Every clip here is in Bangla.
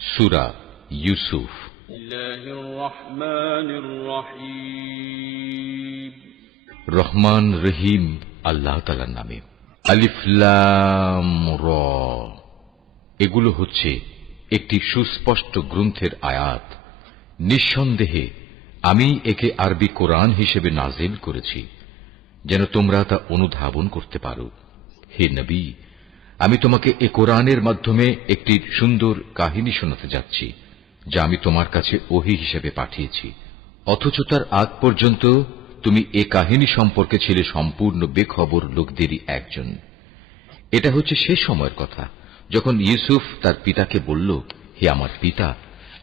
সূরা ইউসুফ। রহমান রহিম আল্লাহ তাআলার নামে। আলিফ লাম র, এগুলো হচ্ছে একটি সুস্পষ্ট গ্রন্থের আয়াত। নিঃসন্দেহে আমি একে আরবি কোরআন হিসেবে নাজিল করেছি যেন তোমরা তা অনুধাবন করতে পারো। হে নবী, আমি তোমাকে এ কোরআনের মাধ্যমে একটি সুন্দর কাহিনী শোনাতে যাচ্ছি যা আমি তোমার কাছে ওহী হিসেবে পাঠিয়েছি, অথচ তার আগ পর্যন্ত তুমি এ কাহিনী সম্পর্কে ছিলে সম্পূর্ণ বেখবর লোকদেরই একজন। এটা হচ্ছে সে সময়ের কথা যখন ইউসুফ তার পিতাকে বলল, হে আমার পিতা,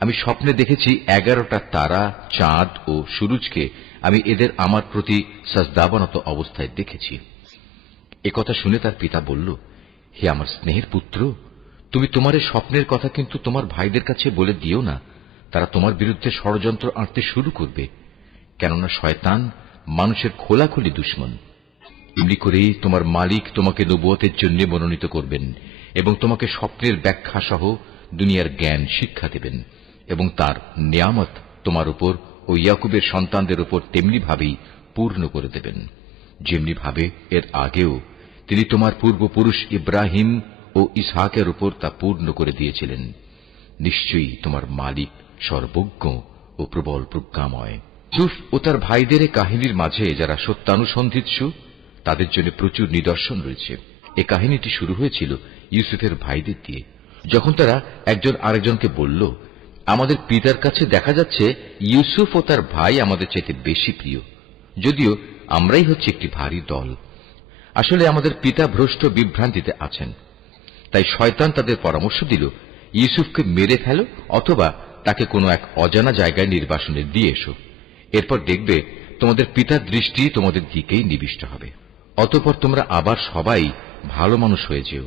আমি স্বপ্নে দেখেছি 11টা তারা, চাঁদ ও সূরজকে আমি এদের আমার প্রতি সাজদাবনত অবস্থায় দেখেছি। একথা শুনে তার পিতা বলল, হে আমার স্নেহের পুত্র, তুমি তোমার এই স্বপ্নের কথা কিন্তু তোমার ভাইদের কাছে বলে দিও না, তারা তোমার বিরুদ্ধে ষড়যন্ত্র আঁটতে শুরু করবে। কেননা শয়তান মানুষের খোলাখুলি দুশমন। এমনি করেই তোমার মালিক তোমাকে নবুয়তের জন্য মনোনীত করবেন এবং তোমাকে স্বপ্নের ব্যাখ্যা সহ দুনিয়ার জ্ঞান শিক্ষা দেবেন এবং তার নিয়ামত তোমার উপর ও ইয়াকুবের সন্তানদের উপর তেমনি ভাবেই পূর্ণ করে দেবেন যেমনি ভাবে এর আগেও তিনি তোমার পূর্বপুরুষ ইব্রাহিম ও ইসহাকের উপর তা পূর্ণ করে দিয়েছিলেন। নিশ্চয়ই তোমার মালিক সর্বজ্ঞ ও প্রবল প্রজ্ঞাময়। ইউসুফ ও তার ভাইদের কাহিনীর মাঝে যারা সত্যানুসন্ধিৎসু তাদের জন্য প্রচুর নিদর্শন রয়েছে। এ কাহিনীটি শুরু হয়েছিল ইউসুফের ভাইদের দিয়ে, যখন তারা একজন আরেকজনকে বলল, আমাদের পিতার কাছে দেখা যাচ্ছে ইউসুফ ও তার ভাই আমাদের চাইতে বেশি প্রিয়, যদিও আমরাই হচ্ছে একটি ভারী দল। আসলে আমাদের পিতা ভ্রষ্ট বিভ্রান্তিতে আছেন। তাই শয়তান তাদের পরামর্শ দিল, ইউসুফকে মেরে ফেলো অথবা তাকে কোনো এক অজানা জায়গায় নির্বাসনে দিয়ে এসো। এরপর দেখবে তোমাদের পিতার দৃষ্টি তোমাদের দিকেই নিবিষ্ট হবে। অতঃপর তোমরা আবার সবাই ভালো মানুষ হয়ে যেও।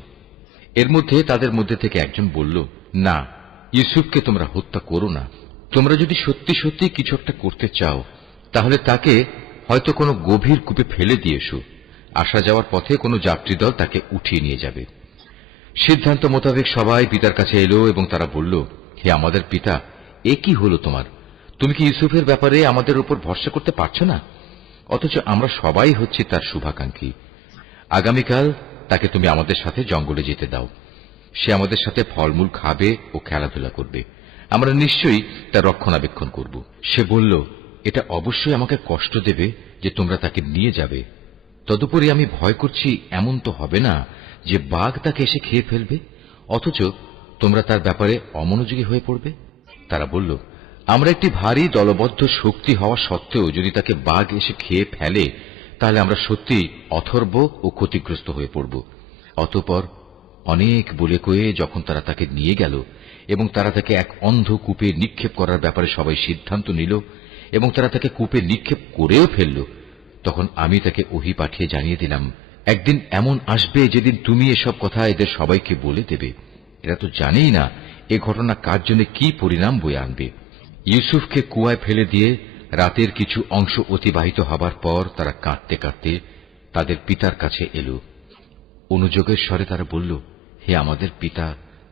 এর মধ্যে তাদের মধ্যে থেকে একজন বলল, না, ইউসুফকে তোমরা হত্যা করো না। তোমরা যদি সত্যি সত্যি কিছু একটা করতে চাও তাহলে তাকে হয়তো কোনো গভীর কূপে ফেলে দিয়ে এসো। আসা যাওয়ার পথে কোনো যাত্রীদল তাকে উঠিয়ে নিয়ে যাবে। সিদ্ধান্ত মোতাবেক সবাই পিতার কাছে এলো এবং তারা বলল, হে আমাদের পিতা, এ কি হলো তোমার? তুমি কি ইউসুফের ব্যাপারে আমাদের উপর ভরসা করতে পারছো না? অথচ আমরা সবাই হচ্ছি তার শুভাকাঙ্ক্ষী। আগামীকাল তাকে তুমি আমাদের সাথে জঙ্গলে যেতে দাও। সে আমাদের সাথে ফলমূল খাবে ও খেলাধুলা করবে। আমরা নিশ্চয়ই তার রক্ষণাবেক্ষণ করব। সে বলল, এটা অবশ্যই আমাকে কষ্ট দেবে যে তোমরা তাকে নিয়ে যাবে। তদুপরি আমি ভয় করছি এমন তো হবে না যে বাঘ তাকে এসে খেয়ে ফেলবে, অথচ তোমরা তার ব্যাপারে অমনোযোগী হয়ে পড়বে। তারা বলল, আমরা একটি ভারী দলবদ্ধ শক্তি হওয়া সত্ত্বেও যদি তাকে বাঘ এসে খেয়ে ফেলে তাহলে আমরা সত্যি অথর্ব ও ক্ষতিগ্রস্ত হয়ে পড়ব। অতঃপর অনেক বলে কয়ে যখন তারা তাকে নিয়ে গেল এবং তারা তাকে এক অন্ধ কূপে নিক্ষেপ করার ব্যাপারে সবাই সিদ্ধান্ত নিল এবং তারা তাকে কূপে নিক্ষেপ করেও ফেলল, তখন আমি তাকে ওহী পাঠিয়ে জানিয়ে দিলাম, একদিন এমন আসবে যেদিন তুমি এসব কথা এদের সবাইকে বলে দেবে। এরা তো জানেই না এ ঘটনা কার জন্য কি পরিণাম বয়ে আনবে। ইউসুফকে কুয়ায় ফেলে দিয়ে রাতের কিছু অংশ অতিবাহিত হবার পর তারা কাঁদতে কাঁদতে তাদের পিতার কাছে এলো। অনুযোগের স্বরে তারা বলল, হে আমাদের পিতা,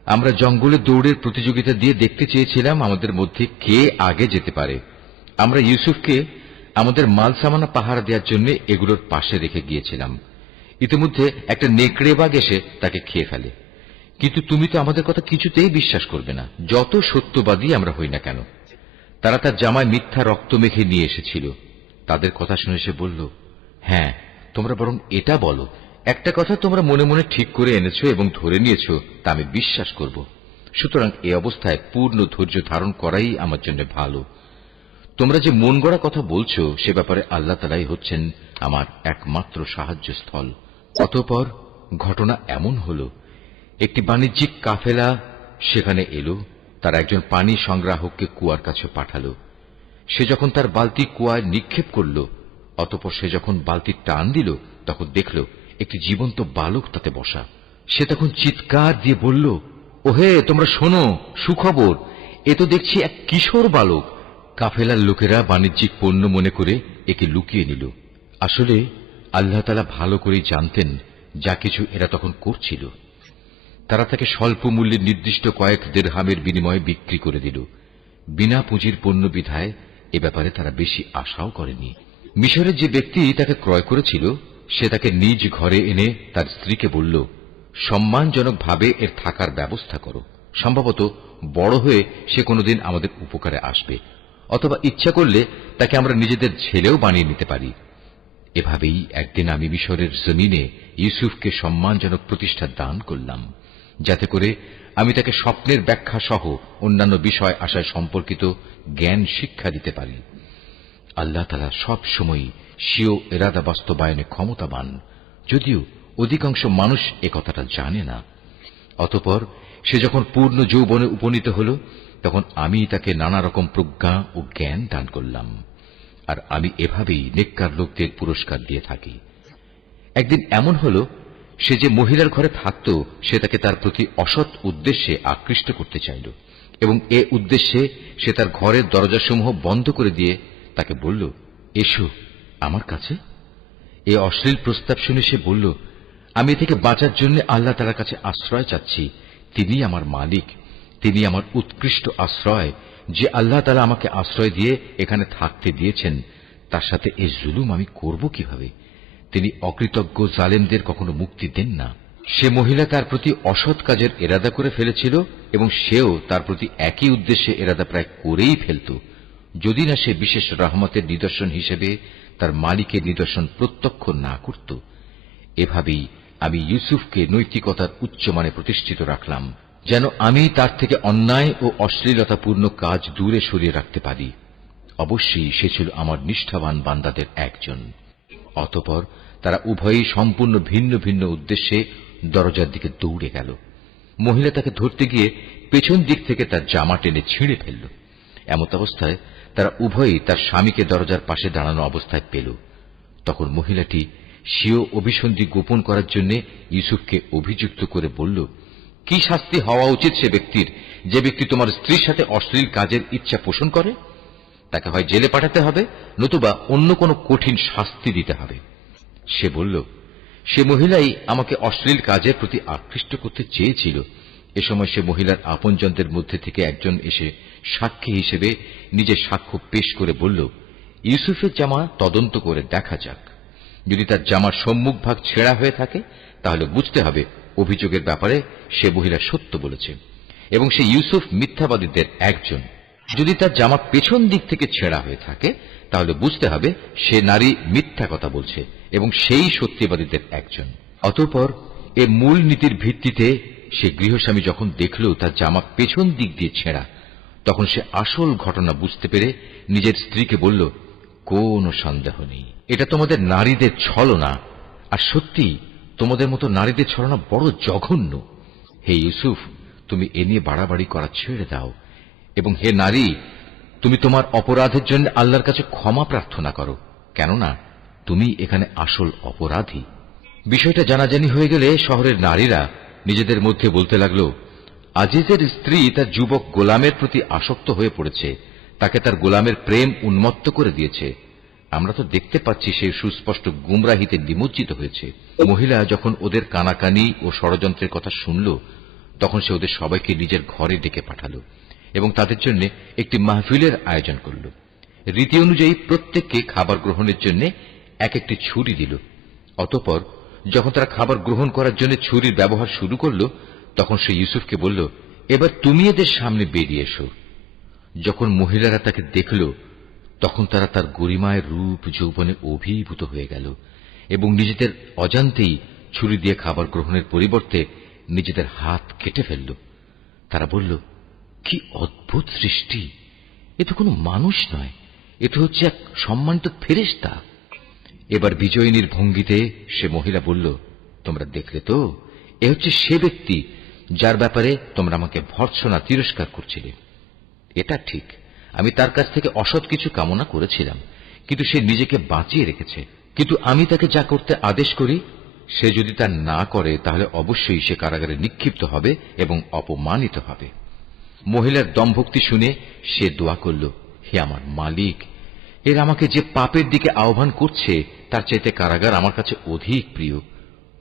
আমরা জঙ্গলে দৌড়ের প্রতিযোগিতা দিয়ে দেখতে চেয়েছিলাম আমাদের মধ্যে কে আগে যেতে পারে। আমরা ইউসুফকে আমাদের মাল সামানা পাহারা দেওয়ার জন্য এগুলোর পাশে রেখে গিয়েছিলাম। ইতিমধ্যে একটা নেকড়ে বাঘ এসে তাকে খেয়ে ফেলে। কিন্তু তুমি তো আমাদের কথা কিছুতেই বিশ্বাস করবে না, যত সত্যবাদী আমরা হই না কেন। তারা তার জামায় মিথ্যা রক্ত মেখে নিয়ে এসেছিল। তাদের কথা শুনে সে বলল, হ্যাঁ, তোমরা বরং এটা বলো, একটা কথা তোমরা মনে মনে ঠিক করে এনেছো এবং ধরে নিয়েছো, তা আমি বিশ্বাস করব। সুতরাং এই অবস্থায় পূর্ণ ধৈর্য ধারণ করাই আমার জন্য ভালো। তোমরা যে মন গড়া কথা বলছো সে ব্যাপারে আল্লাহ তাআলাই হচ্ছেন আমার একমাত্র সাহায্যস্থল। অতঃপর ঘটনা এমন হল, একটি বাণিজ্যিক কাফেলা সেখানে এলো। তারা একজন পানি সংগ্রাহককে কুয়ার কাছে পাঠালো। সে যখন তার বালতি কুয়ায় নিক্ষেপ করল, অতঃপর সে যখন বালতি টান দিল তখন দেখল একটি জীবন্ত বালক তাতে বসা। সে তখন চিৎকার দিয়ে বলল, ওহে, তোমরা শোনো, সুখবর, এ তো দেখছি এক কিশোর বালক। কাফেলার লোকেরা বাণিজ্যিক পণ্য মনে করে একে লুকিয়ে নিল। আসলে আল্লাহ তাআলা ভালো করেই জানতেন যা কিছু এরা তখন করছিল। তারা তাকে স্বল্প মূল্যে নির্দিষ্ট কয়েক দিরহামের বিনিময়ে বিক্রি করে দিল। বিনা পুঁজির পণ্য বিধায় এ ব্যাপারে তারা বেশি আশাও করেনি। মিশরের যে ব্যক্তি তাকে ক্রয় করেছিল সে তাকে নিজ ঘরে এনে তার স্ত্রীকে বলল, সম্মানজনকভাবে এর থাকার ব্যবস্থা করো, সম্ভবত বড় হয়ে সে কোনোদিন আমাদের উপকারে আসবে, অথবা ইচ্ছা করলে তাকে আমরা নিজেদের ছেলেও বানিয়ে নিতে পারি। এভাবেই একদিন আমি মিশরের জমিনে ইউসুফকে সম্মানজনক প্রতিষ্ঠা দান করলাম, যাতে করে আমি তাকে স্বপ্নের ব্যাখ্যা সহ অন্যান্য বিষয় আশয় সম্পর্কিত জ্ঞান শিক্ষা দিতে পারি। আল্লাহ তাআলা সব সময় স্বীয় ইরাদা বাস্তবায়নে ক্ষমতাবান, যদিও অধিকাংশ মানুষ এ কথাটা জানে না। অতঃপর সে যখন পূর্ণ যৌবনে উপনীত হল, তখন আমি তাকে নানা রকম প্রজ্ঞা ও জ্ঞান দান করলাম, আর আমি এভাবেই নেককার লোকদের পুরস্কার দিয়ে থাকি। একদিন এমন হল, সে যে মহিলার ঘরে থাকত সে তাকে তার প্রতি অসৎ উদ্দেশ্যে আকৃষ্ট করতে চাইল, এবং এ উদ্দেশ্যে সে তার ঘরের দরজাসমূহ বন্ধ করে দিয়ে তাকে বলল, এসো আমার কাছে। এ অশ্লীল প্রস্তাব শুনে সে বলল, আমি এ থেকে বাঁচার জন্য আল্লাহ তাআলার কাছে আশ্রয় চাচ্ছি। তিনি আমার মালিক, তিনি আমার উৎকৃষ্ট আশ্রয়। যে আল্লাহ তাআলা আমাকে আশ্রয় দিয়ে এখানে থাকতে দিয়েছেন, তার সাথে এ জুলুম আমি করব কিভাবে? তিনি অকৃতজ্ঞ জালেমদের কখনো মুক্তি দেন না। সে মহিলা তার প্রতি অসৎ কাজের এরাদা করে ফেলেছিল, এবং সেও তার প্রতি একই উদ্দেশ্যে এরাদা প্রায় করেই ফেলত, যদি না সে বিশেষ রহমতের নিদর্শন হিসেবে তার মালিকের নিদর্শন প্রত্যক্ষ না করত। এভাবেই আমি ইউসুফকে নৈতিকতার উচ্চমানে প্রতিষ্ঠিত রাখলাম, যেন আমি তার থেকে অন্যায় ও অশ্লীলতাপূর্ণ কাজ দূরে সরিয়ে রাখতে পারি। অবশ্যই সে ছিল আমার নিষ্ঠাবান বান্দাদের একজন। অতঃপর তারা উভয়ই সম্পূর্ণ ভিন্ন ভিন্ন উদ্দেশ্যে দরজার দিকে দৌড়ে গেল। মহিলা তাকে ধরতে গিয়ে পেছন দিক থেকে তার জামা টেনে ছিঁড়ে ফেলল। এমত অবস্থায় তারা উভয়ই তার স্বামীকে দরজার পাশে দাঁড়ানো অবস্থায় পেল। তখন মহিলাটি স্বীয় অভিসন্ধি গোপন করার জন্য ইউসুফকে অভিযুক্ত করে বলল, কি শাস্তি হওয়া উচিত সে ব্যক্তির যে ব্যক্তি তোমার স্ত্রীর সাথে অশ্লীল কাজের ইচ্ছা পোষণ করে? তাকে হয় জেলে পাঠাতে হবে, নতুবা অন্য কোনো কঠিন শাস্তি দিতে হবে। সে বলল, সে মহিলাই আমাকে অশ্লীল কাজের প্রতি আকৃষ্ট করতে চেয়েছিল। এ সময় সে মহিলার আপনজনদের মধ্যে থেকে একজন এসে সাক্ষী হিসেবে নিজের সাক্ষ্য পেশ করে বলল, ইউসুফের জামা তদন্ত করে দেখা যাক। যদি তার জামার সম্মুখ ভাগ ছেঁড়া হয়ে থাকে, তাহলে বুঝতে হবে অভিযোগের ব্যাপারে সে মহিলা সত্য বলেছে, এবং সে ইউসুফ মিথ্যাবাদীদের একজন। যদি তার জামা পেছন দিক থেকে ছেঁড়া হয়ে থাকে, তাহলে বুঝতে হবে সে নারী মিথ্যা কথা বলছে, এবং সেই সত্যবাদীদের একজন। অতঃপর এ মূল নীতির ভিত্তিতে সে গৃহস্বামী যখন দেখল তার জামা পেছন দিক দিয়ে ছেঁড়া, তখন সে আসল ঘটনা বুঝতে পেরে নিজের স্ত্রীকে বলল, কোনো সন্দেহ নেই, এটা তোমাদের নারীদের ছলনা, আর সত্যি তোমাদের মতো নারীদের ছলনা বড় জঘন্য। হে ইউসুফ, তুমি এ নিয়ে বাড়াবাড়ি করা ছেড়ে দাও, এবং হে নারী, তুমি তোমার অপরাধের জন্য আল্লাহর কাছে ক্ষমা প্রার্থনা করো, কেননা তুমি এখানে আসল অপরাধী। বিষয়টা জানাজানি হয়ে গেলে শহরের নারীরা নিজেদের মধ্যে বলতে লাগল, আজিজের স্ত্রী তার যুবক গোলামের প্রতি আসক্ত হয়ে পড়েছে, তাকে তার গোলামের প্রেম উন্মত্ত করে দিয়েছে। আমরা তো দেখতে পাচ্ছি সে সুস্পষ্ট গুমরাহিতে নিমজ্জিত হয়েছে। মহিলা যখন ওদের কানাকানি ও ষড়যন্ত্রের কথা শুনল, তখন সে ওদের সবাইকে নিজের ঘরে ডেকে পাঠালো এবং তাদের জন্য একটি মাহফিলের আয়োজন করল। রীতি অনুযায়ী প্রত্যেককে খাবার গ্রহণের জন্য এক একটি ছুরি দিল। অতঃপর যখন তারা খাবার গ্রহণ করার জন্য ছুরির ব্যবহার শুরু করল, তখন সে ইউসুফকে বলল, এবার তুমি এদের সামনে বেরিয়ে এসো। যখন মহিলারা তাকে দেখল, তখন তারা তার গরিমায় রূপ যৌবনে অভিভূত হয়ে গেল এবং নিজেদের অজান্তেই ছুরি দিয়ে খাবার গ্রহণের পরিবর্তে নিজেদের হাত কেটে ফেলল। তারা বলল, কি অদ্ভুত সৃষ্টি! এ তো কোনো মানুষ নয়, এ তো হচ্ছে এক সম্মানিত ফেরেশতা। এবার বিজয়িনীর ভঙ্গিতে সে মহিলা বলল, তোমরা দেখলে তো, এ হচ্ছে সে ব্যক্তি যার ব্যাপারে তোমরা আমাকে ভর্ৎসনা তিরস্কার করছিলে। এটা ঠিক, আমি তার কাছ থেকে অসৎ কিছু কামনা করেছিলাম, কিন্তু সে নিজেকে বাঁচিয়ে রেখেছে। কিন্তু আমি তাকে যা করতে আদেশ করি, সে যদি তা না করে, তাহলে অবশ্যই সে কারাগারে নিক্ষিপ্ত হবে এবং অপমানিত হবে। মহিলার দম্ভক্তি শুনে সে দোয়া করল, হে আমার মালিক, এর আমাকে যে পাপের দিকে আহ্বান করছে তার চাইতে কারাগার আমার কাছে অধিক প্রিয়।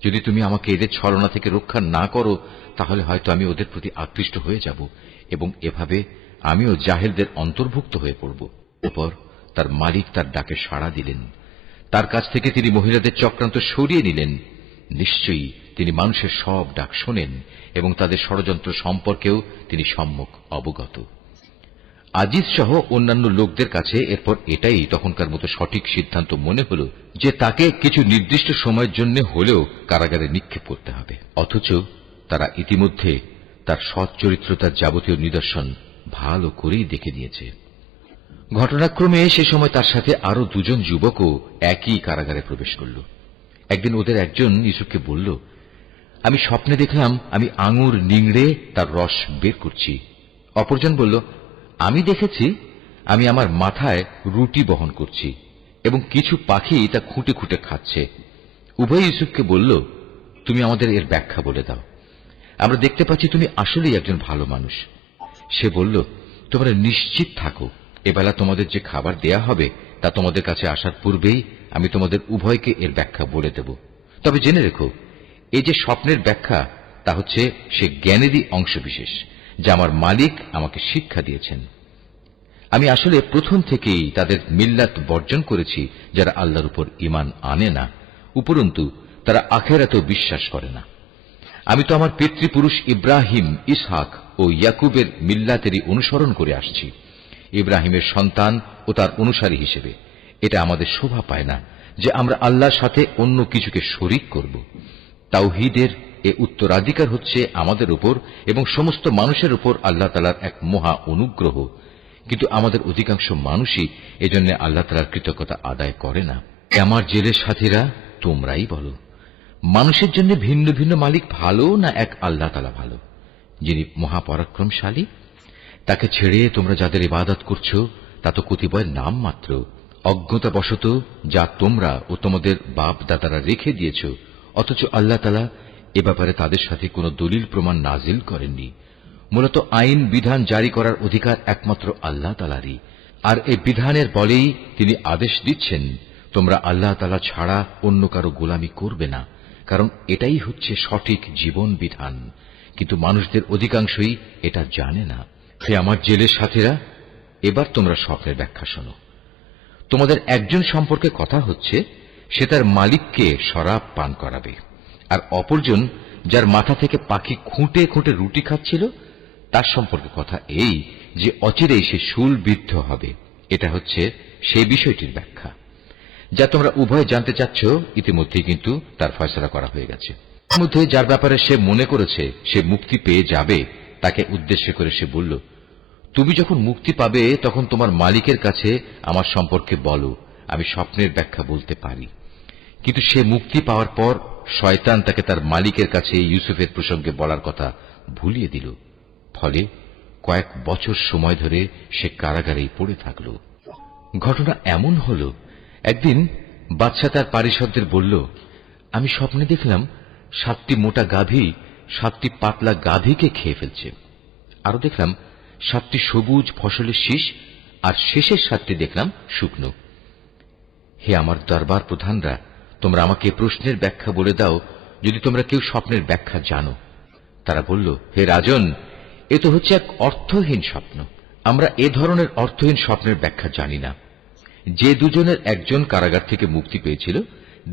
যদি তুমি আমাকে এদের ছলনা থেকে রক্ষা না করো তাহলে হয়তো আমি ওদের প্রতি আকৃষ্ট হয়ে যাব এবং এভাবে আমিও জাহেলদের অন্তর্ভুক্ত হয়ে পড়ব। এরপর তার মালিক তার ডাকে সাড়া দিলেন। তার কাছ থেকে তিনি মহিলাদের চক্রান্ত সরিয়ে নিলেন। নিশ্চয়ই তিনি মানুষের সব ডাক শোনেন এবং তাদের ষড়যন্ত্র সম্পর্কেও তিনি সম্যক অবগত। আজিজ সহ অন্যান্য লোকদের কাছে এরপর এটাই তখনকার মতো সঠিক সিদ্ধান্ত মনে হল যে তাকে কিছু নির্দিষ্ট সময়ের জন্য হলেও কারাগারে নিক্ষেপ করতে হবে। অথচ তারা ইতিমধ্যে তার সৎ চরিত্রতার যাবতীয় নিদর্শন ভালো করেই দেখে নিয়েছে। ঘটনাক্রমে সে সময় তার সাথে আরো দুজন যুবকও একই কারাগারে প্রবেশ করল। একদিন ওদের একজন ইউসুফকে বলল, আমি স্বপ্নে দেখলাম আমি আঙুর নিংড়ে তার রস বের করছি। অপরজন বলল, আমি দেখেছি আমি আমার মাথায় রুটি বহন করছি এবং কিছু পাখি তা খুঁটে খুঁটে খাচ্ছে। উভয় ইউসুফকে বলল, তুমি আমাদের এর ব্যাখ্যা বলে দাও। আমরা দেখতে পাচ্ছি তুমি আসলেই একজন ভালো মানুষ। সে বলল, তোমরা নিশ্চিত থাকো, এবেলা তোমাদের যে খাবার দেয়া হবে তা তোমাদের কাছে আসার পূর্বেই আমি তোমাদের উভয়কে এর ব্যাখ্যা বলে দেব। তবে জেনে রেখো, এই যে স্বপ্নের ব্যাখ্যা তা হচ্ছে সে জ্ঞানেরই অংশবিশেষ যা আমার মালিক আমাকে শিক্ষা দিয়েছেন। আমি আসলে প্রথম থেকেই তাদের মিল্লাত বর্জন করেছি যারা আল্লাহর উপর ঈমান আনে না, উপরন্তু তারা আখিরাতেও বিশ্বাস করে না। আমি তো আমার পিতৃপুরুষ ইব্রাহিম, ইসহাক ও ইয়াকুবের মিল্লাতেরই অনুসরণ করে আসছি, ইব্রাহিমের সন্তান ও তার অনুসারী হিসেবে। এটা আমাদের শোভা পায় না যে আমরা আল্লাহর সাথে অন্য কিছুকে শরীক করব। তাওহীদের এ উত্তরাধিকার হচ্ছে আমাদের উপর এবং সমস্ত মানুষের উপর আল্লাহ তাআলার এক মহা অনুগ্রহ, কিন্তু আমাদের অধিকাংশ মানুষই এজন্য আল্লাহ তাআলার কৃতজ্ঞতা আদায় করে না। আমার জেলের সাথীরা, তোমরাই বলো, মানুষের জন্য ভিন্ন ভিন্ন মালিক ভালো না এক আল্লাহ তাআলা ভালো, যিনি মহাপরাক্রমশালী? তাকে ছেড়ে তোমরা যাদের ইবাদত করছো তা তো কতিপয় নাম মাত্র, অজ্ঞতাবশত যা তোমরা ও তোমাদের বাপ দাদারা রেখে দিয়েছ, অথচ আল্লাহ তাআলা এ ব্যাপারে তাদের সাথে কোনো দলিল প্রমাণ নাজিল করেননি। মূলত আইন বিধান জারি করার অধিকার একমাত্র আল্লাহ তাআলারই, আর এই বিধানের বলেই তিনি আদেশ দিচ্ছেন, তোমরা আল্লাহ তাআলা ছাড়া অন্য কারো গোলামি করবে না, কারণ এটাই হচ্ছে সঠিক জীবন বিধান। কিন্তু মানুষদের অধিকাংশই এটা জানে না। হে আমার জেলের সাথীরা, এবার তোমরা স্বপ্নের ব্যাখ্যা শোনো। তোমাদের একজন সম্পর্কে কথা হচ্ছে, সে তার মালিককে শরাব পান করাবে, আর অপরজন যার মাথা থেকে পাখি খুঁটে খুঁটে রুটি খাচ্ছিল তার সম্পর্কে কথা এই যে অচিরেই সে শূলবিদ্ধ হবে। এটা হচ্ছে সেই বিষয়টির ব্যাখ্যা যা তোমরা উভয় জানতে চাচ্ছ। ইতিমধ্যেই কিন্তু তার ফয়সালা করা হয়ে গেছে। এর মধ্যে যার ব্যাপারে সে মনে করেছে সে মুক্তি পেয়ে যাবে, তাকে উদ্দেশ্য করে সে বলল, তুমি যখন মুক্তি পাবে তখন তোমার মালিকের কাছে আমার সম্পর্কে বলো, আমি স্বপ্নের ব্যাখ্যা বলতে পারি। কিন্তু সে মুক্তি পাওয়ার পর শয়তান তাকে তার মালিকের কাছে ইউসুফের প্রসঙ্গে বলার কথা ভুলিয়ে দিল। ফলে কয়েক বছর সময় ধরে সে কারাগারেই পড়ে থাকল। ঘটনা এমন হল, একদিন বাদশা তার পারিষদদের বলল, আমি স্বপ্নে দেখলাম 7টি মোটা গাভী 7টি পাতলা গাভীকে খেয়ে ফেলছে। আরো দেখলাম 7টি সবুজ ফসলের শীষ, আর শেষের 7টি দেখলাম শুকনো। হে আমার দরবার প্রধানরা, তোমরা আমাকে প্রশ্নের ব্যাখ্যা বলে দাও যদি তোমরা কেউ স্বপ্নের ব্যাখ্যা জানো। তারা বলল, হে রাজন, এ তো হচ্ছে এক অর্থহীন স্বপ্ন। আমরা এ ধরনের অর্থহীন স্বপ্নের ব্যাখ্যা জানি না। যে দুজনের একজন কারাগার থেকে মুক্তি পেয়েছিল,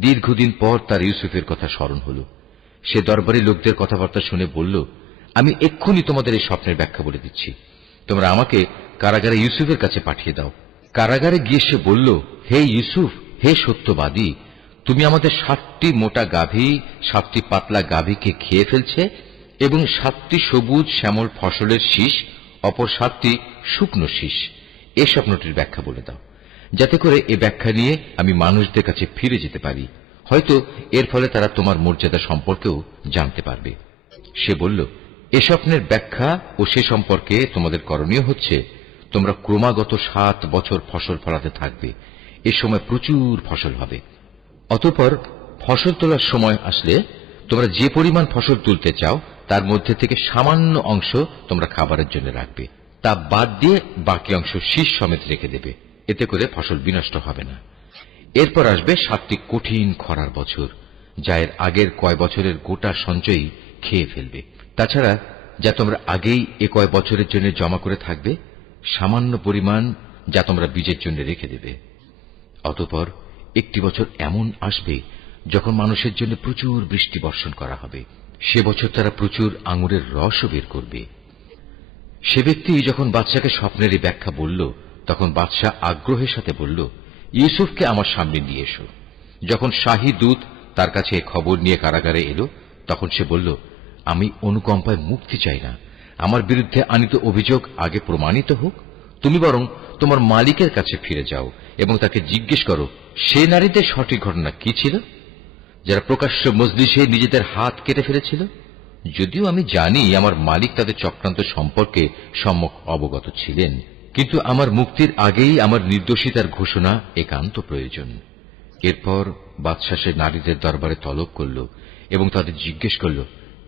দীর্ঘদিন পর তার ইউসুফের কথা স্মরণ হল। সে দরবারি লোকদের কথাবার্তা শুনে বলল, আমি এক্ষুনি তোমাদের এই স্বপ্নের ব্যাখ্যা বলে দিচ্ছি, তোমরা আমাকে কারাগারে ইউসুফের কাছে পাঠিয়ে দাও। কারাগারে গিয়ে সে বলল, হে ইউসুফ, হে সত্যবাদী, তুমি আমাদের 7টি মোটা গাভী 7টি পাতলা গাভীকে খেয়ে ফেলছে এবং 7টি সবুজ শ্যামল ফসলের শীষ, অপর 7টি শুকনো শীষ। এ স্বপ্নটির ব্যাখ্যা বলে দাও, যাতে করে এ ব্যাখ্যা নিয়ে আমি মানুষদের কাছে ফিরে যেতে পারি। হয়তো এর ফলে তারা তোমার মর্যাদা সম্পর্কেও জানতে পারবে। সে বলল, এ স্বপ্নের ব্যাখ্যা ও সে সম্পর্কে তোমাদের করণীয় হচ্ছে, তোমরা ক্রমাগত 7 বছর ফসল ফলাতে থাকবে। এ সময় প্রচুর ফসল হবে। অতঃপর ফসল তোলার সময় আসলে তোমরা যে পরিমাণ ফসল তুলতে চাও তার মধ্যে থেকে সামান্য অংশ তোমরা খাবারের জন্য রাখবে, তা বাদ দিয়ে বাকি অংশ শীষ সমেত রেখে দেবে। এতে করে ফসল বিনষ্ট হবে না। এরপর আসবে 7টি কঠিন খরার বছর, যা এর আগের কয় বছরের গোটা সঞ্চয়ই খেয়ে ফেলবে। তাছাড়া যা তোমরা আগেই এ কয় বছরের জন্য জমা করে থাকবে, সামান্য পরিমাণ যা তোমরা বীজের জন্য রেখে দেবে। অতঃপর একটি বছর এমন আসবে যখন মানুষের জন্য প্রচুর বৃষ্টি বর্ষণ করা হবে। সে বছর তারা প্রচুর আঙুরের রসও বের করবে। সে ব্যক্তি যখন বাদশাকে স্বপ্নের এই ব্যাখ্যা বলল, তখন বাদশাহ আগ্রহের সাথে বলল, ইউসুফকে আমার সামনে নিয়ে এসো। যখন শাহী দূত তার কাছে খবর নিয়ে কারাগারে এলো, তখন সে বলল, আমি অনুকম্পায় মুক্তি চাই না। আমার বিরুদ্ধে আনিত অভিযোগ আগে প্রমাণিত হোক। তুমি বরং তোমার মালিকের কাছে ফিরে যাও এবং তাকে জিজ্ঞেস করো, সে নারীদের সঠিক ঘটনা কি ছিল, যারা প্রকাশ্য মজলিসে নিজেদের হাত কেটে ফেলেছিল। যদিও আমি জানি আমার মালিক তাদের চক্রান্ত সম্পর্কে সম্যক অবগত ছিলেন, কিন্তু আমার মুক্তির আগেই আমার নির্দোষিতার ঘোষণা একান্ত প্রয়োজন। এরপর বাদশাহ সে নারীদের দরবারে তলব করল এবং তাদের জিজ্ঞেস করল,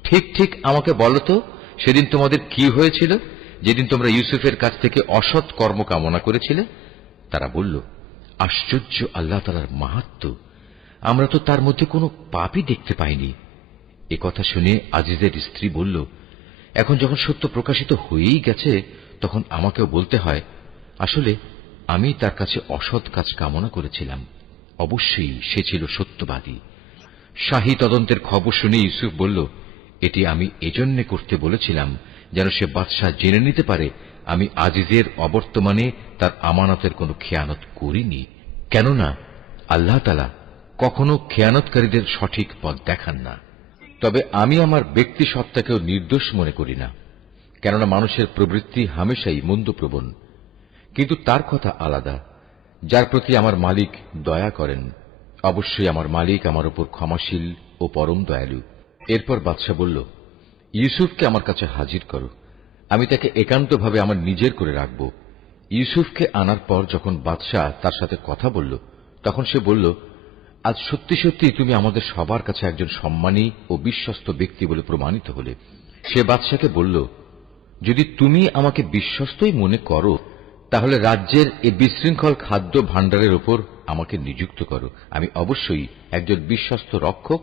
ঠিক ঠিক আমাকে বলো তো, সেদিন তোমাদের কি হয়েছিল, যেদিন তোমরা ইউসুফের কাছ থেকে অসৎ কর্ম কামনা করেছিলে? তারা বলল, আশ্চর্য আল্লাহ তাআলার মাহাত্ম্য, আমরা তো তার মধ্যে কোনো পাপই দেখতে পাইনি। এ কথা শুনে আজিজের স্ত্রী বলল, এখন যখন সত্য প্রকাশিত হয়েই গেছে, তখন আমাকেও বলতে হয়, আসলে আমি তার কাছে অসৎ কাজ কামনা করেছিলাম। অবশ্যই সে ছিল সত্যবাদী। শাহী তদন্তের খবর শুনে ইউসুফ বলল, এটি আমি এজন্য করতে বলেছিলাম যেন সে বাদশাহ জেনে নিতে পারে আমি আজিজের অবর্তমানে তার আমানতের কোনো খেয়ানত করিনি। কেননা আল্লাহ তাআলা কখনো খেয়ানতকারীদের সঠিক পথ দেখান না। তবে আমি আমার ব্যক্তি সত্তাকেও নির্দোষ মনে করি না, কেননা মানুষের প্রবৃত্তি হামেশাই মন্দপ্রবণ। কিন্তু তার কথা আলাদা, যার প্রতি আমার মালিক দয়া করেন। অবশ্যই আমার মালিক আমার উপর ক্ষমাশীল ও পরম দয়ালু। এরপর বাদশাহ বলল, ইউসুফকে আমার কাছে হাজির করো, আমি তাকে একান্তভাবে আমার নিজের করে রাখব। ইউসুফকে আনার পর যখন বাদশাহ তার সাথে কথা বলল, তখন সে বলল, আজ সত্যি সত্যি তুমি আমাদের সবার কাছে একজন সম্মানী ও বিশ্বস্ত ব্যক্তি বলে প্রমাণিত হলে। সে বাদশাকে বলল, যদি তুমি আমাকে বিশ্বস্তই মনে করো, তাহলে রাজ্যের এ বিশৃঙ্খল খাদ্য ভাণ্ডারের ওপর আমাকে নিযুক্ত করো। আমি অবশ্যই একজন বিশ্বস্ত রক্ষক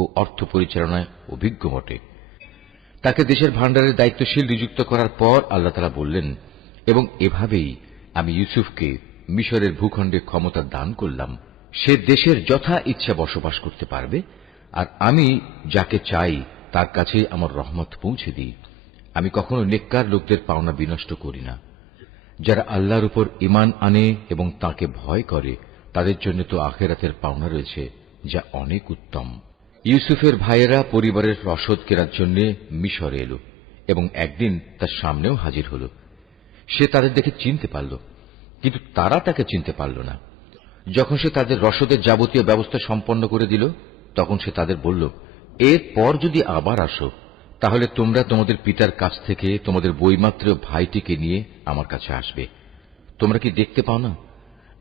ও অর্থ পরিচালনায় অভিজ্ঞ বটে। তাকে দেশের ভাণ্ডারের দায়িত্বশীল নিযুক্ত করার পর আল্লাহ তাআলা বললেন, এবং এভাবেই আমি ইউসুফকে মিশরের ভূখণ্ডে ক্ষমতা দান করলাম। সে দেশের যথা ইচ্ছা বসবাস করতে পারবে, আর আমি যাকে চাই তার কাছে আমার রহমত পৌঁছে দিই। আমি কখনো নেককার লোকদের পাওনা বিনষ্ট করি না। যারা আল্লাহর উপর ঈমান আনে এবং তাঁকে ভয় করে, তাদের জন্য তো আখিরাতের পাওনা রয়েছে, যা অনেক উত্তম। ইউসুফের ভাইয়েরা পরিবারের রসদ কেনার জন্য মিশরে এলো এবং একদিন তার সামনেও হাজির হল। সে তাদের দেখে চিনতে পারল, কিন্তু তারা তাকে চিনতে পারল না। যখন সে তাদের রসদের যাবতীয় ব্যবস্থা সম্পন্ন করে দিল, তখন সে তাদের বলল, এরপর যদি আবার আসো, তাহলে তোমরা তোমাদের পিতার কাছ থেকে তোমাদের বৈমাত্রেয় ভাইটিকে নিয়ে আমার কাছে আসবে। তোমরা কি দেখতে পাও না,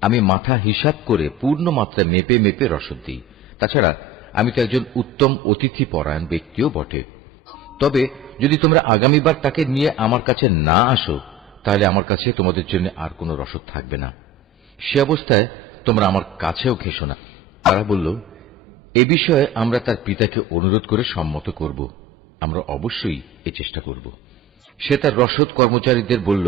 আমি মাথা হিসাব করে পূর্ণ মাত্রায় মেপে মেপে রসদ দিই। তাছাড়া আমি তো একজন উত্তম অতিথি পরায়ণ ব্যক্তিও বটে। তবে যদি তোমরা আগামীবার তাকে নিয়ে আমার কাছে না আসো, তাহলে আমার কাছে তোমাদের জন্য আর কোনো রসদ থাকবে না। সে অবস্থায় তোমরা আমার কাছেও ঘেঁষো না। তারা বলল, এ বিষয়ে আমরা তার পিতাকে অনুরোধ করে সম্মত করব। আমরা অবশ্যই এ চেষ্টা করব। সে তার রসদ কর্মচারীদের বলল,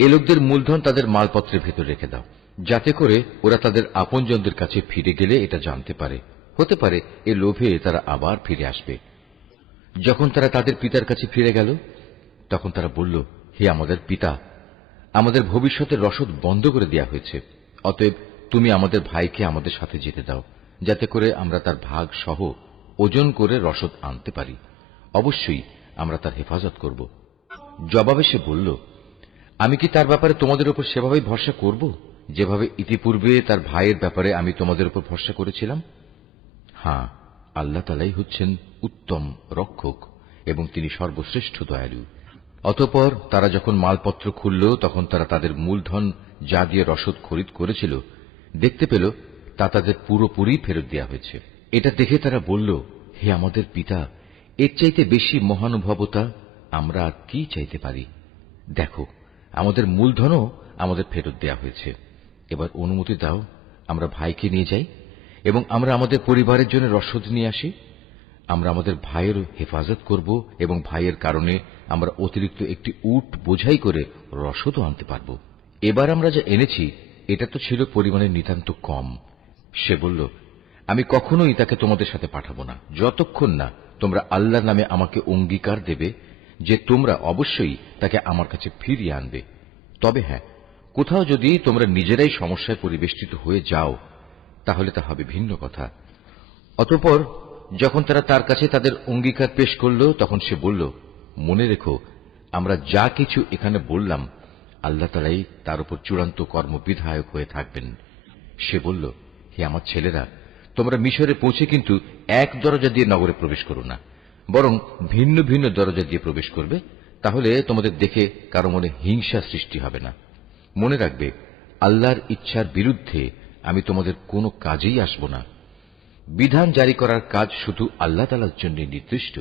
এ লোকদের মূলধন তাদের মালপত্রের ভেতর রেখে দাও, যাতে করে ওরা তাদের আপনজনদের কাছে ফিরে গেলে এটা জানতে পারে। হতে পারে এ লোভে তারা আবার ফিরে আসবে। যখন তারা তাদের পিতার কাছে ফিরে গেল, তখন তারা বলল, হে আমাদের পিতা, আমাদের ভবিষ্যতের রসদ বন্ধ করে দেওয়া হয়েছে। অতএব তুমি আমাদের ভাইকে আমাদের সাথে যেতে দাও, যাতে করে আমরা তার ভাগ সহ ওজন করে রসদ আনতে পারি। অবশ্যই আমরা তার হেফাজত করব। জবাবে সে বলল, আমি কি তার ব্যাপারে তোমাদের উপর সেভাবেই ভরসা করব, যেভাবে ইতিপূর্বে তার ভাইয়ের ব্যাপারে আমি তোমাদের উপর ভরসা করেছিলাম? হ্যাঁ, আল্লাহ তাআলাই হচ্ছেন উত্তম রক্ষক এবং তিনি সর্বশ্রেষ্ঠ দয়ালু। অতঃপর তারা যখন মালপত্র খুলল, তখন তারা তাদের মূলধন যা দিয়ে রসদ খরিদ করেছিল দেখতে পেল তা তাদের পুরোপুরি ফেরত দেওয়া হয়েছে। এটা দেখে তারা বলল, হে আমাদের পিতা, এর চাইতে বেশি মহানুভবতা আমরা আর কি চাইতে পারি। দেখো, আমাদের মূলধনও আমাদের ফেরত দেওয়া হয়েছে। এবার অনুমতি দাও আমরা ভাইকে নিয়ে যাই এবং আমরা আমাদের পরিবারের জন্য রসদ নিয়ে আসি। আমরা আমাদের ভাইয়ের হেফাজত করব এবং ভাইয়ের কারণে আমরা অতিরিক্ত একটি উট বোঝাই করে রসদও আনতে পারব। এবার আমরা যা এনেছি এটা তো ছিল পরিমাণে নিতান্ত কম। সে বলল, আমি কখনোই তাকে তোমাদের সাথে পাঠাবো না, যতক্ষণ না তোমরা আল্লাহর নামে আমাকে অঙ্গীকার দেবে যে তোমরা অবশ্যই তাকে আমার কাছে ফিরিয়ে আনবে। তবে হ্যাঁ, কোথাও যদি তোমরা নিজেরাই সমস্যায় পরিবেষ্টিত হয়ে যাও তাহলে তা হবে ভিন্ন কথা। অতঃপর যখন তারা তার কাছে তাদের অঙ্গীকার পেশ করল তখন সে বলল, মনে রেখো, আমরা যা কিছু এখানে বললাম আল্লাহ তাআলাই তার উপর চূড়ান্ত কর্মবিধায়ক হয়ে থাকবেন। সে বলল, হে আমার ছেলেরা, তোমরা মিশরে পৌঁছে কিন্তু এক দরজা দিয়ে নগরে প্রবেশ করো না, বরং ভিন্ন ভিন্ন দরজা দিয়ে প্রবেশ করবে, তাহলে তোমাদের দেখে কারো মনে হিংসা সৃষ্টি হবে না। মনে রাখবে, আল্লাহর ইচ্ছার বিরুদ্ধে আমি তোমাদের কোনো কাজেই আসব না। বিধান জারি করার কাজ শুধু আল্লাহ তাআলার জন্য নির্দিষ্ট।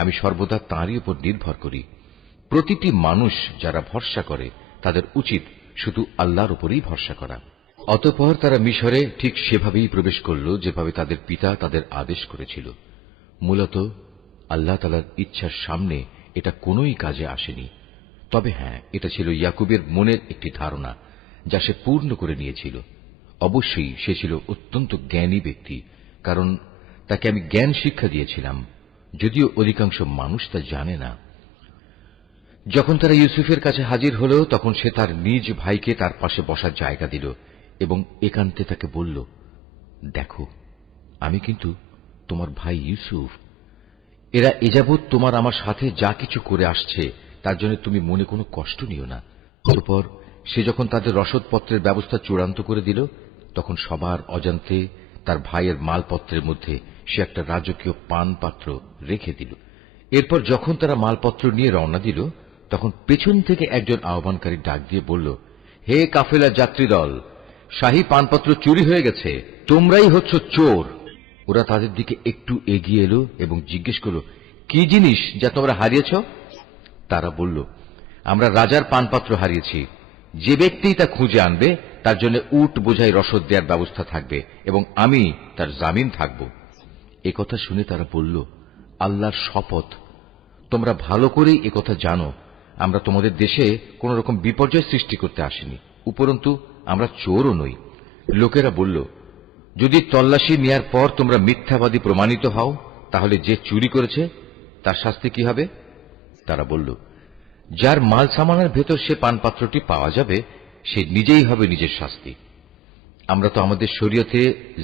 আমি সর্বদা তাঁরই উপর নির্ভর করি। প্রতিটি মানুষ যারা ভরসা করে তাদের উচিত শুধু আল্লাহর উপরই ভরসা করা। অতঃপর তারা মিশরে ঠিক সেভাবেই প্রবেশ করল যেভাবে তাদের পিতা তাদের আদেশ করেছিল। মূলত আল্লাহ তাআলার ইচ্ছার সামনে এটা কোনোই কাজে আসেনি। তবে হ্যাঁ, এটা ছিল ইয়াকুবের মনের একটি ধারণা যা সে পূর্ণ করে নিয়েছিল। অবশ্যই সে ছিল অত্যন্ত জ্ঞানী ব্যক্তি, কারণ তাকে আমি জ্ঞান শিক্ষা দিয়েছিলাম, যদিও অধিকাংশ মানুষ তা জানে না। যখন তারা ইউসুফের কাছে হাজির হল তখন সে তার নিজ ভাইকে তার পাশে বসার জায়গা দিল এবং একান্তে তাকে বলল, দেখো, আমি কিন্তু তোমার ভাই ইউসুফ। এরা এযাবৎ তোমার আমার সাথে যা কিছু করে আসছে তার জন্য তুমি মনে কোনো কষ্ট নিও না। অতঃপর সে যখন তাদের রসদপত্রের ব্যবস্থা চূড়ান্ত করে দিল তখন সবার অজান্তে তার ভাইয়ের মালপত্রের মধ্যে সে একটা রাজকীয় পান পাত্র রেখে দিল। এরপর যখন তারা মালপত্র নিয়ে রওনা দিল তখন পেছন থেকে একজন আহ্বানকারী ডাক দিয়ে বলল, হে কাফেলার যাত্রী দল, শাহী পানপত্র চুরি হয়ে গেছে, তোমরাই হচ্ছ চোর। ওরা তাদের দিকে একটু এগিয়ে এলো এবং জিজ্ঞেস করল, কি জিনিস যা তোমরা হারিয়েছ? তারা বলল, আমরা রাজার পানপাত্র হারিয়েছি। যে ব্যক্তি তা খুঁজে আনবে তার জন্য উট বোঝাই রসদ দেওয়ার ব্যবস্থা থাকবে এবং আমি তার জামিন থাকব। একথা শুনে তারা বলল, আল্লাহর শপথ, তোমরা ভালো করেই একথা জানো আমরা তোমাদের দেশে কোন রকম বিপর্যয় সৃষ্টি করতে আসিনি, উপরন্তু আমরা চোরও নই। লোকেরা বলল, যদি তল্লাশি নেয়ার পর তোমরা মিথ্যাবাদী প্রমাণিত হও তাহলে যে চুরি করেছে তার শাস্তি কি হবে? তারা বলল, যার মাল সামানের ভেতর সে পানপাত্রটি পাওয়া যাবে সে নিজেই হবে নিজের শাস্তি। আমরা তো আমাদের শরীয়তে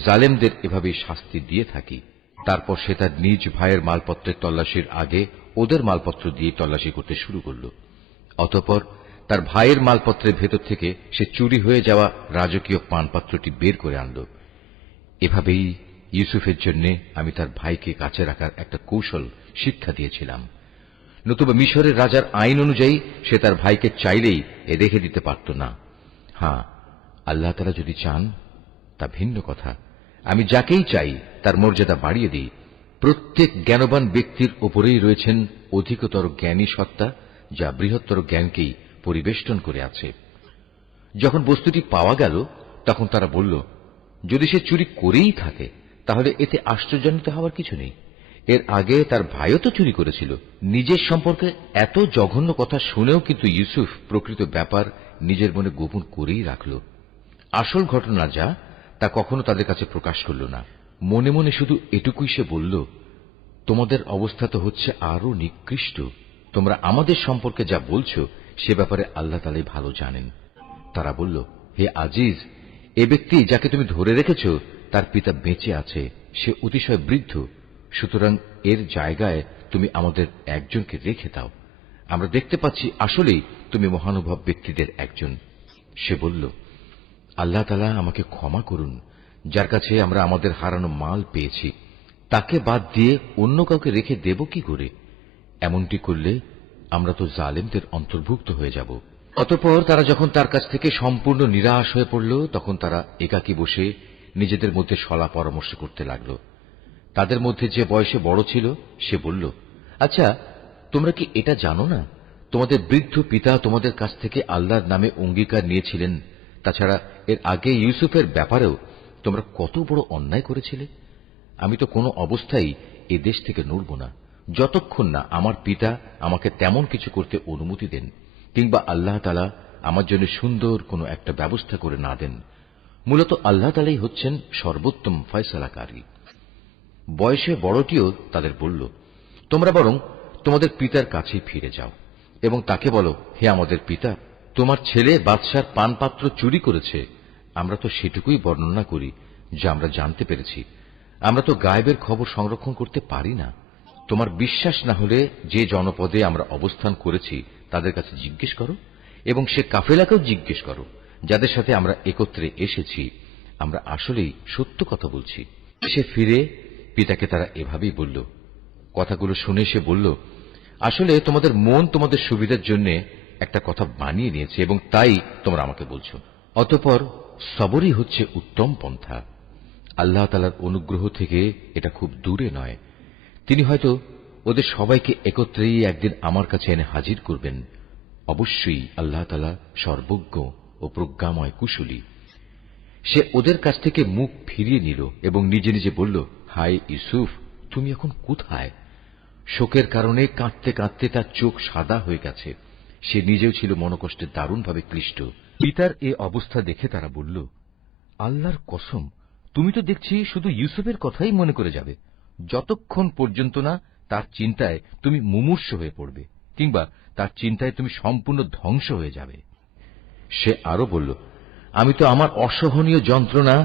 জালেমদের এভাবেই শাস্তি দিয়ে থাকি। তারপর সে তার নিজ ভাইয়ের মালপত্রের তল্লাশির আগে ওদের মালপত্র দিয়ে তল্লাশি করতে শুরু করল। অতঃপর তার ভাইয়ের মালপত্রের ভেতর থেকে সে চুরি হয়ে যাওয়া রাজকীয় পানপাত্রটি বের করে আনল। এভাবেই ইউসুফের জন্য আমি তার ভাইকে কাছে রাখার একটা কৌশল শিক্ষা দিয়েছিলাম। নতুবা মিশরের রাজার আইন অনুযায়ী সে তার ভাইকে চাইলেই রেখে দিতে পারত না। হ্যাঁ, আল্লাহ তাআলা যদি চান তা ভিন্ন কথা। আমি যাকেই চাই তার মর্যাদা বাড়িয়ে দিই। প্রত্যেক জ্ঞানবান ব্যক্তির ওপরেই রয়েছেন অধিকতর জ্ঞানী সত্তা যা বৃহত্তর জ্ঞানকেই পরিবেষ্টন করে আছে। যখন বস্তুটি পাওয়া গেল তখন তারা বলল, যদি সে চুরি করেই থাকে তাহলে এতে আশ্চর্যান্বিত হওয়ার কিছু নেই। এর আগে তার ভাইও তো চুরি করেছিল। নিজের সম্পর্কে এত জঘন্য কথা শুনেও কিন্তু ইউসুফ প্রকৃত ব্যাপার নিজের মনে গোপন করেই রাখল। আসল ঘটনা যা তা কখনো তাদের কাছে প্রকাশ করল না। মনে মনে শুধু এটুকুই সে বলল, তোমাদের অবস্থা তো হচ্ছে আরো নিকৃষ্ট। তোমরা আমাদের সম্পর্কে যা বলছো সে ব্যাপারে আল্লাহ তাআলাই ভালো জানেন। তারা বলল, হে আজিজ, এ ব্যক্তি যাকে তুমি ধরে রেখেছ তার পিতা বেঁচে আছে, সে অতিশয় বৃদ্ধ, সুতরাং এর জায়গায় তুমি আমাদের একজনকে রেখে দাও। আমরা দেখতে পাচ্ছি আসলেই তুমি মহানুভব ব্যক্তিদের একজন। সে বলল, আল্লাহ তাআলা আমাকে ক্ষমা করুন, যার কাছে আমরা আমাদের হারানো মাল পেয়েছি তাকে বাদ দিয়ে অন্য কাউকে রেখে দেব কি করে? এমনটি করলে আমরা তো জালেমদের অন্তর্ভুক্ত হয়ে যাব। অতঃপর তারা যখন তার কাছ থেকে সম্পূর্ণ নিরাশ হয়ে পড়ল তখন তারা একাকী বসে নিজেদের মধ্যে সলা পরামর্শ করতে লাগল। তাদের মধ্যে যে বয়সে বড় ছিল সে বলল, আচ্ছা, তোমরা কি এটা জানো না তোমাদের বৃদ্ধ পিতা তোমাদের কাছ থেকে আল্লাহর নামে অঙ্গীকার নিয়েছিলেন? তাছাড়া এর আগে ইউসুফের ব্যাপারেও তোমরা কত বড় অন্যায় করেছিলে। আমি তো কোনো অবস্থায় এ দেশ থেকে নড়ব না, যতক্ষণ না আমার পিতা আমাকে তেমন কিছু করতে অনুমতি দেন, কিংবা আল্লাহ তাআলা আমার জন্য সুন্দর কোনো একটা ব্যবস্থা করে না দেন। মূলত আল্লাহ তাআলাই হচ্ছেন সর্বোত্তম ফয়সালাকারী। বয়সে বড়টিও তাদের বলল, তোমরা বরং তোমাদের পিতার কাছেই ফিরে যাও এবং তাকে বলো, হে আমাদের পিতা, তোমার ছেলে বাদশার পানপাত্র চুরি করেছে। আমরা তো সেটুকুই বর্ণনা করি যা আমরা জানতে পেরেছি। আমরা তো গায়েবের খবর সংরক্ষণ করতে পারি না। তোমার বিশ্বাস না হলে যে জনপদে আমরা অবস্থান করেছি তাদের কাছে জিজ্ঞেস করো, এবং সে কাফেলাকেও জিজ্ঞেস করো যাদের সাথে আমরা একত্রে এসেছি। আমরা আসলেই সত্য কথা বলছি। সে ফিরে পিতাকে তারা এভাবেই বলল। কথাগুলো শুনে সে বলল, আসলে তোমাদের মন তোমাদের সুবিধার জন্য একটা কথা বানিয়ে নিয়েছে এবং তাই তোমরা আমাকে বলছো। অতঃপর সবরই হচ্ছে উত্তম পন্থা। আল্লাহ তাআলার অনুগ্রহ থেকে এটা খুব দূরে নয়। তিনি হয়তো ওদের সবাইকে একত্রেই একদিন আমার কাছে এনে হাজির করবেন। অবশ্যই আল্লাহ তাআলা সর্বজ্ঞ ও প্রজ্ঞাময় কুশলী। সে ওদের কাছ থেকে মুখ ফিরিয়ে নিল এবং নিজে নিজে বলল, হায় ইউসুফ, তুমি এখন কোথায়? শোকের কারণে কাঁদতে কাঁদতে তার চোখ সাদা হয়ে গেছে। সে নিজেও ছিল মনোকষ্টে দারুণভাবে ক্লিষ্ট। পিতার এ অবস্থা দেখে তারা বলল, আল্লাহর কসম, তুমি তো দেখছি শুধু ইউসুফের কথাই মনে করে যাবে, যতক্ষণ পর্যন্ত না তার চিন্তায় তুমি মুমূর্ষ হয়ে পড়বে, কিংবা তার চিন্তায় তুমি সম্পূর্ণ ধ্বংস হয়ে যাবে। সে আরো বলল, আমি তো আমার অসহনীয় যন্ত্রণা,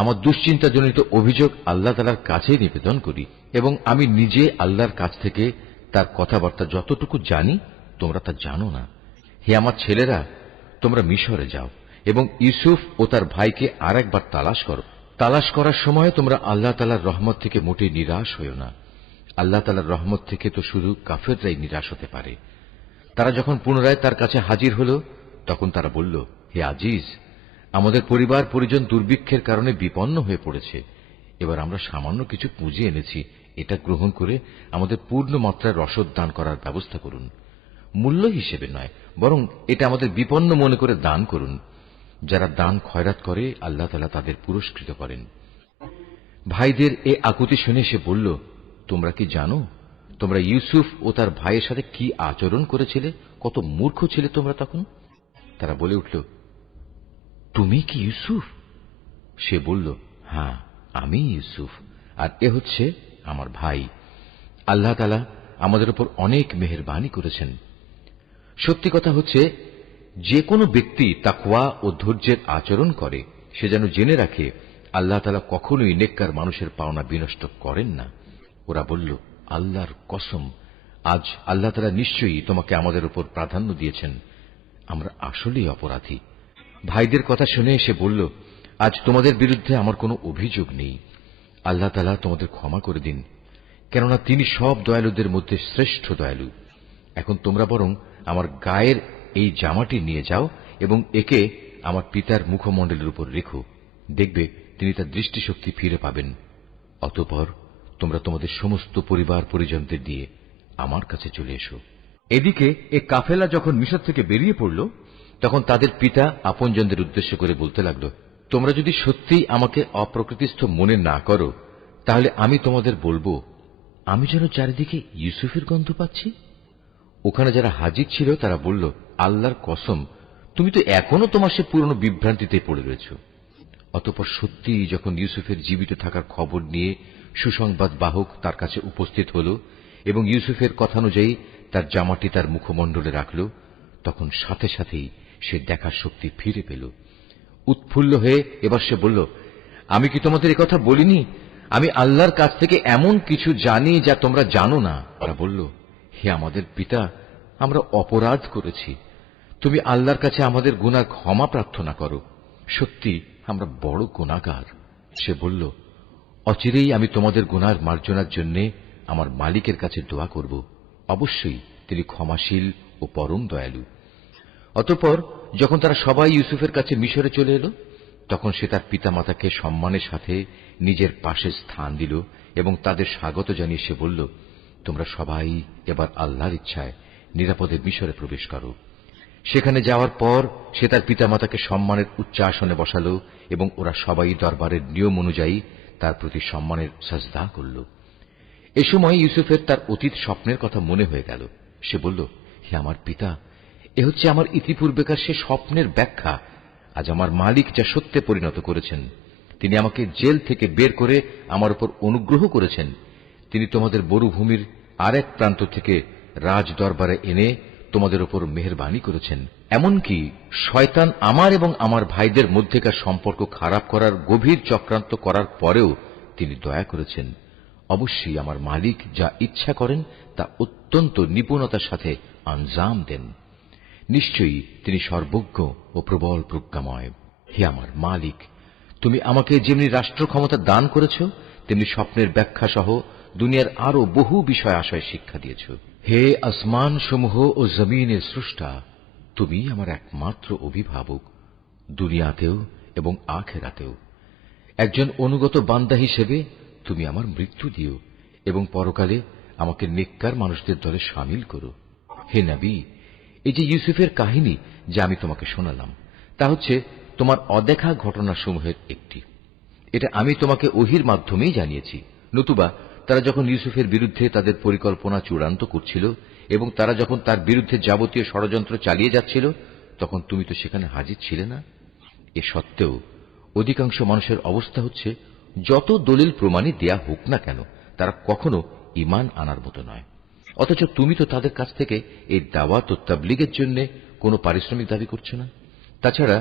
আমার দুশ্চিন্তাজনিত অভিযোগ আল্লাহ তাআলার কাছেই নিবেদন করি, এবং আমি নিজে আল্লাহর কাছ থেকে তার কথাবার্তা যতটুকু জানি তোমরা তা জানো না। হে আমার ছেলেরা, তোমরা মিশরে যাও এবং ইউসুফ ও তার ভাইকে আর একবার তালাশ করো। তালাশ করার সময় তোমরা আল্লাহ তাআলার রহমত থেকে মোটেই নিরাশ হইও না। আল্লাহ তাআলার রহমত থেকে তো শুধু কাফেররাই নিরাশ হতে পারে। তারা যখন পুনরায় তার কাছে হাজির হল, তখন তারা বলল, হে আজিজ, আমাদের পরিবার পরিজন দুর্ভিক্ষের কারণে বিপন্ন হয়ে পড়েছে। এবার আমরা সামান্য কিছু পুঁজি এনেছি, এটা গ্রহণ করে আমাদের পূর্ণ মাত্রায় রসদ দান করার ব্যবস্থা করুন। মূল্য হিসেবে নয়, বরং এটা আমাদের বিপন্ন মনে করে দান করুন। যারা দান খয়রাত করে আল্লাহ তাআলা তাদের পুরস্কৃত করেন। ভাইদের এ আকুতি শুনে সে বলল, তোমরা কি জানো তোমরা ইউসুফ ও তার ভাইয়ের সাথে কি আচরণ করেছিলে? কত মূর্খ ছিলে তোমরা তখন। তারা বলে উঠল, তুমি কি ইউসুফ? সে বলল, হ্যাঁ, আমি ইউসুফ, আর এ হচ্ছে আমার ভাই। আল্লাহ তাআলা আমাদের উপর অনেক মেহেরবানি করেছেন। সত্যি কথা হচ্ছে, যে কোনো ব্যক্তি তাকওয়া ও ধৈর্যের আচরণ করে সে যেন জেনে রাখে, আল্লাহ তাআলা কখনোই নেককার মানুষের পাওনা বিনষ্ট করেন না। ওরা বলল, আল্লাহর কসম, আজ আল্লাহ তাআলা নিশ্চয়ই তোমাকে আমাদের উপর প্রাধান্য দিয়েছেন। আমরা আসলেই অপরাধী। ভাইদের কথা শুনে সে বলল, আজ তোমাদের বিরুদ্ধে আমার কোনো অভিযোগ নেই। আল্লাহ তাআলা তোমাদের ক্ষমা করে দিন, কেননা তিনি সব দয়ালুদের মধ্যে শ্রেষ্ঠ দয়ালু। এখন তোমরা বরং আমার গায়ের এই জামাটি নিয়ে যাও এবং একে আমার পিতার মুখমণ্ডলের উপর রেখো। দেখবে তিনি তার দৃষ্টিশক্তি ফিরে পাবেন। অতঃপর তোমরা তোমাদের সমস্ত পরিবার পরিজনদের দিয়ে আমার কাছে চলে এসো। এদিকে এ কাফেলা যখন মিশর থেকে বেরিয়ে পড়ল, তখন তাদের পিতা আপনজনদের উদ্দেশ্য করে বলতে লাগল, তোমরা যদি সত্যিই আমাকে অপ্রকৃতিস্থ মনে না করো, তাহলে আমি তোমাদের বলবো, আমি যেন চারিদিকে ইউসুফের গন্ধ পাচ্ছি। ওখানে যারা হাজির ছিল তারা বলল, আল্লাহর কসম, তুমি তো এখনো তোমার সে পুরনো বিভ্রান্তিতে পড়ে রয়েছ। অতঃপর সত্যি যখন ইউসুফের জীবিত থাকার খবর নিয়ে সুসংবাদ বাহক তার কাছে উপস্থিত হল এবং ইউসুফের কথানুযায়ী তার জামাটি তার মুখমণ্ডলে রাখল, তখন সাথে সাথেই সে দেখার শক্তি ফিরে পেল। উৎফুল্ল হয়ে এবার সে বলল, আমি কি তোমাদের একথা বলিনি? আমি আল্লাহর কাছ থেকে এমন কিছু জানি যা তোমরা জানো না। তারা বলল, হে আমাদের পিতা, আমরা অপরাধ করেছি। তুমি আল্লাহর কাছে আমাদের গুনাহ ক্ষমা প্রার্থনা করো। সত্যি আমরা বড় গুনাহগার। সে বলল, অচিরেই আমি তোমাদের গুনার মার্জনার জন্য আমার মালিকের কাছে দোয়া করব। অবশ্যই তিনি ক্ষমাশীল ও পরম দয়ালু। অতঃপর যখন তারা সবাই ইউসুফের কাছে মিশরে চলে এলো, তখন সে তার পিতামাতাকে সম্মানের সাথে নিজের পাশে স্থান দিল এবং তাদের স্বাগত জানিয়ে সে বলল, তোমরা সবাই এবার আল্লাহর ইচ্ছায় নিরাপদে মিশরে প্রবেশ করো। সেখানে যাওয়ার পর সে তার পিতামাতাকে সম্মানের উচ্চ আসনে বসালো এবং ওরা সবাই দরবারের নিয়ম অনুযায়ী তার প্রতি সম্মানের সাজদা করল। এ সময় ইউসুফের তার অতীত স্বপ্নের কথা মনে হয়ে গেল। সে বলল, হে আমার পিতা, এ হচ্ছে আমার ইতিপূর্বেকার সে স্বপ্নের ব্যাখ্যা। আজ আমার মালিক যা সত্যে পরিণত করেছেন, তিনি আমাকে জেল থেকে বের করে আমার উপর অনুগ্রহ করেছেন। তিনি তোমাদের মরুভূমির আরেক প্রান্ত থেকে রাজ দরবারে এনে তোমাদের উপর মেহেরবানি করেছেন। এমনকি শয়তান আমার এবং আমার ভাইদের মধ্যেকার সম্পর্ক খারাপ করার গভীর চক্রান্ত করার পরেও তিনি দয়া করেছেন। অবশ্যই আমার মালিক যা ইচ্ছা করেন তা অত্যন্ত নিপুণতার সাথে আঞ্জাম দেন। নিশ্চয়ই তিনি সর্বজ্ঞ ও প্রবল প্রজ্ঞাময়। হে আমার মালিক, তুমি আমাকে যেমনি রাষ্ট্র ক্ষমতা দান করেছ, তেমনি স্বপ্নের ব্যাখ্যা সহ দুনিয়ার আরো বহু বিষয় আশয় শিক্ষা দিয়েছ। হে আসমান সমূহ ও জমিনের স্রষ্টা, তুমি আমার একমাত্র অভিভাবক, দুনিয়াতেও এবং আখিরাতেও। একজন অনুগত বান্দা হিসেবে তুমি আমার মৃত্যু দিও এবং পরকালে আমাকে নেককার মানুষদের দলে শামিল করো। হে নবী, এই যে ইউসুফের কাহিনী যা আমি তোমাকে শোনালাম, তা হচ্ছে তোমার অদেখা ঘটনাসমূহের একটি। এটা আমি তোমাকে ওহির মাধ্যমেই জানিয়েছি। নতুবা তারা যখন ইউসুফের বিরুদ্ধে তাদের পরিকল্পনা চূড়ান্ত করছিল এবং তারা যখন তার বিরুদ্ধে যাবতীয় ষড়যন্ত্র চালিয়ে যাচ্ছিল, তখন তুমি তো সেখানে হাজির ছিলে না। এ সত্ত্বেও অধিকাংশ মানুষের অবস্থা হচ্ছে, যত দলিল প্রমাণই দেয়া হোক না কেন, তারা কখনো ঈমান আনার মতো নয়। অথচ তুমি তো তাদের কাছ থেকে এই দাওয়াত ও তাবলীগের জন্য কোনো পারিশ্রমিক দাবি করছো না। তাছাড়া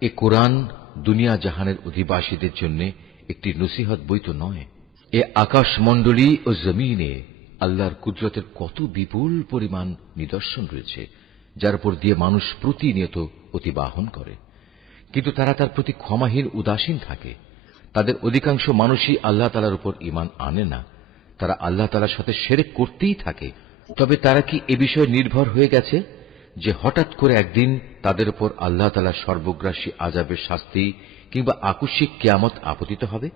এ কোরআন দুনিয়া জাহানের অধিবাসীদের জন্য একটি নসিহত বই তো নয়। এ আকাশমণ্ডলী ও জমিনে আল্লাহর কুদরতের কত বিপুল পরিমাণ নিদর্শন রয়েছে, যার উপর দিয়ে মানুষ প্রতিনিয়ত অতিবাহন করে, কিন্তু তারা তার প্রতি ক্ষমাহীন উদাসীন থাকে। তাদের অধিকাংশ মানুষই আল্লাহ তাআলার উপর ঈমান আনে না। তারা আল্লাহ তাআলার সাথে শিরক করতেই থাকে। তবে তারা কি এ বিষয়ে নির্ভর হয়ে গেছে যে হঠাৎ করে একদিন তাদের উপর আল্লাহ তাআলার সর্বগ্রাসী আযাবের শাস্তি কিংবা আকস্মিক কিয়ামত আপতিত হবে?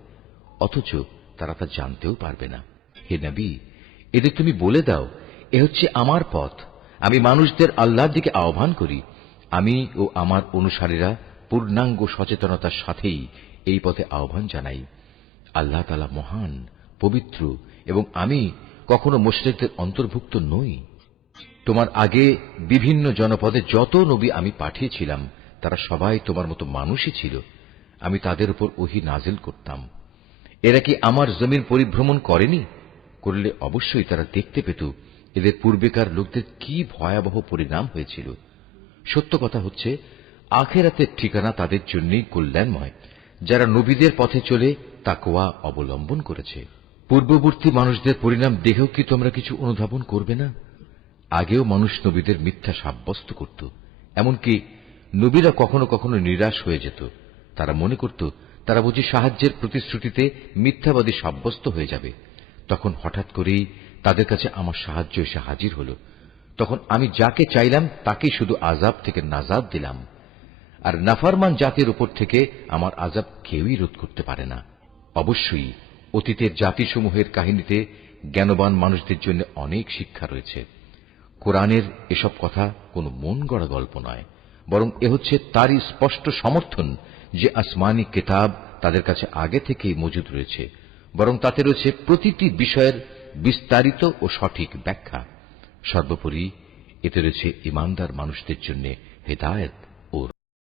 অথচ তারা তা জানতেও পারবে না। হে নবী, এদের তুমি বলে দাও, এ হচ্ছে আমার পথ। আমি মানুষদের আল্লাহর দিকে আহ্বান করি। আমি ও আমার অনুসারীরা পূর্ণাঙ্গ সচেতনতার সাথেই এই পথে আহ্বান জানাই। আল্লাহ তাআলা মহান, পবিত্র, এবং আমি কখনো মুশরিকদের অন্তর্ভুক্ত নই। তোমার আগে বিভিন্ন জনপদে যত নবী আমি পাঠিয়েছিলাম, তারা সবাই তোমার মতো মানুষই ছিল। আমি তাদের উপর ওহী নাজিল করতাম। এরা কি আমার জমিন পরিভ্রমণ করেনি? করলে অবশ্যই তারা দেখতে পেত এদের পূর্বেকার লোকদের কি ভয়াবহ পরিণাম হয়েছিল। সত্য কথা হচ্ছে, আখিরাতের ঠিকানা তাদের জন্যই কল্যাণময়, যারা নবীদের পথে চলে তাকওয়া অবলম্বন করেছে। পূর্ববর্তী মানুষদের পরিণাম দেখেও কি তোমরা কিছু অনুধাবন করবে না? আগেও মানুষ নবীদের মিথ্যা সাব্যস্ত করত। এমনকি নবীরা কখনো কখনো নিরাশ হয়ে যেত। তারা মনে করত তারা বুঝি সাহায্যের প্রতিশ্রুতিতে মিথ্যাবাদী সাব্যস্ত হয়ে যাবে। তখন হঠাৎ করেই তাদের কাছে আমার সাহায্য এসে হাজির হল। তখন আমি যাকে চাইলাম তাকে শুধু আযাব থেকে নাজাত দিলাম। আর নাফরমান জাতির উপর থেকে আমার আযাব কেউই রোধ করতে পারে না। অবশ্যই অতীতের জাতিসমূহের কাহিনীতে জ্ঞানবান মানুষদের জন্য অনেক শিক্ষা রয়েছে। কোরআনের এসব কথা কোনো মন গড়া গল্প নয়, বরং এ হচ্ছে তারই স্পষ্ট সমর্থন যে আসমানি কিতাব তাদের কাছে আগে থেকেই মজুদ রয়েছে, বরং তাতে রয়েছে প্রতিটি বিষয়ের বিস্তারিত ও সঠিক ব্যাখ্যা। সর্বোপরি এতে রয়েছে ঈমানদার মানুষদের জন্য হেদায়েত।